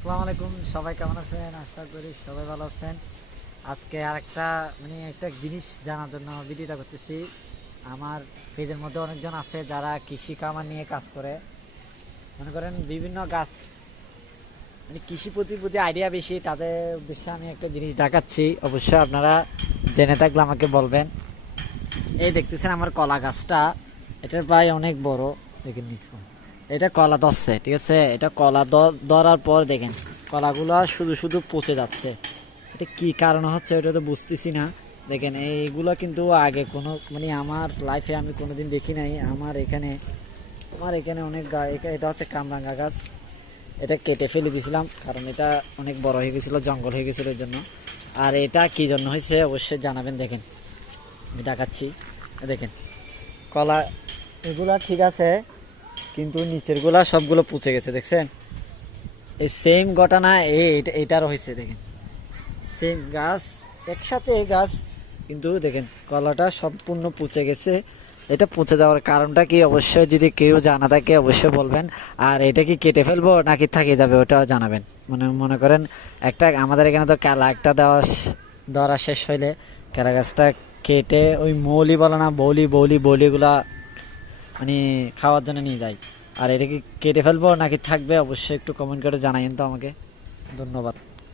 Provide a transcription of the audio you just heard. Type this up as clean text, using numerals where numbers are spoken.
আসসালামু আলাইকুম, সবাই কেমন আছেন? আশা করি সবাই ভালো আছেন। আজকে আরেকটা একটা জিনিস জানার জন্য ভিডিওটা করতেছি। আমার পেজের মধ্যে অনেকজন আছে যারা কৃষি কামার নিয়ে কাজ করে, মনে করেন বিভিন্ন গাছ কৃষি প্রতি আইডিয়া বেশি। তাদের উদ্দেশ্যে আমি একটা জিনিস দেখাচ্ছি, অবশ্যই আপনারা জেনে থাকলে আমাকে বলবেন। এই দেখতেছেন আমার কলা গাছটা, এটার প্রায় অনেক বড়, দেখেন নিচু। এটা কলা ধরছে, ঠিক আছে। এটা কলা ধরার পর দেখেন কলাগুলো শুধু শুধু পচে যাচ্ছে। এটা কি কারণ হচ্ছে এটা তো বুঝতেছি না। দেখেন এইগুলো কিন্তু আগে কোনো আমার লাইফে আমি কোনোদিন দেখি নাই। আমার এখানে অনেক এটা হচ্ছে কামরাঙ্গা গাছ। এটা কেটে ফেলে দিয়েছিলাম কারণ এটা অনেক বড় হয়ে গেছিলো, জঙ্গল হয়ে গেছিলো এর জন্য। আর এটা কি জন্য হয়েছে অবশ্যই জানাবেন। দেখেন আমি দেখাচ্ছি, দেখেন কলা এগুলা ঠিক আছে, কিন্তু নিচের গুলা সবগুলো পচে গেছে। দেখছেন এই সেম ঘটনা এটার হয়েছে। দেখেন সেম গাছ, একসাথে এই গাছ, কিন্তু দেখেন কলাটা সম্পূর্ণ পচে গেছে। এটা পচে যাওয়ার কারণটা কি অবশ্যই যদি কেউ জানা থাকে অবশ্যই বলবেন। আর এটা কি কেটে ফেলবো নাকি থাকে যাবে ওটাও জানাবেন। মনে করেন একটা আমাদের এখানে তো কেলা একটা ধরা শেষ হইলে কেলা গাছটা কেটে ওই মৌলি বলে না, বৌলিগুলা খাওয়ার জন্য নিয়ে যাই। আর এটা কি কেটে ফেলবো নাকি থাকবে অবশ্যই একটু কমেন্ট করে জানাইন তো আমাকে। ধন্যবাদ।